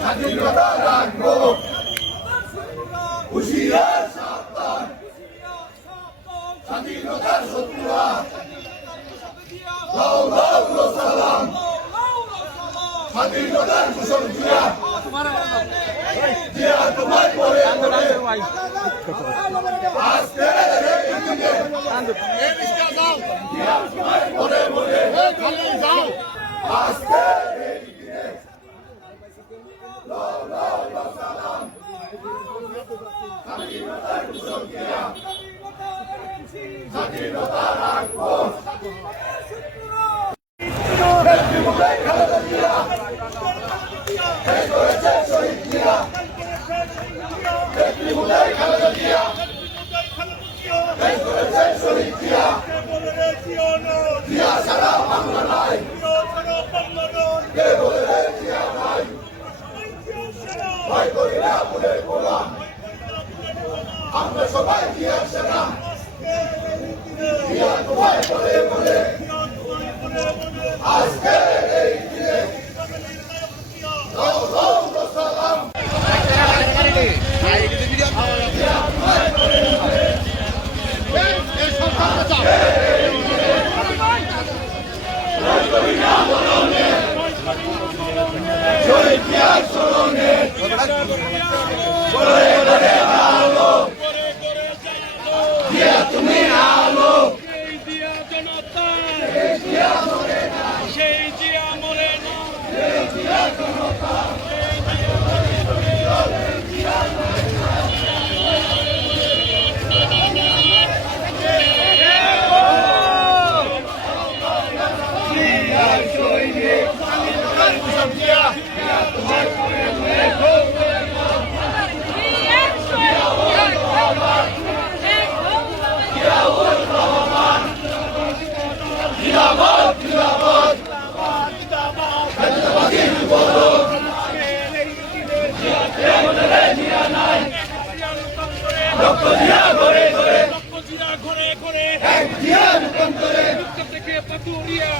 স্বাধীনতা রাখবো হুশিয়ার সাবধান স্বাধীনতার শত্রুরা লাও লাও সালাম স্বাধীনতার ঘোষক দিয়া দিয়া তোমার পরে আজকে পরে পরে যাও আজকে স্বাধীনতা রাখবো সারা বাংলা নাই ভয় করি না ভুলের গোলাম আমরা সবাই দিয়া সেনা দিয়া তোমায় বলে বলে আজকে এই দিনে লাও লাও সালাম শহীদ জিয়ার স্মরণে জিয়া তুমি আলো সেই জিয়া মরে না ঘরে ঘরে থেকে পাতুরিয়া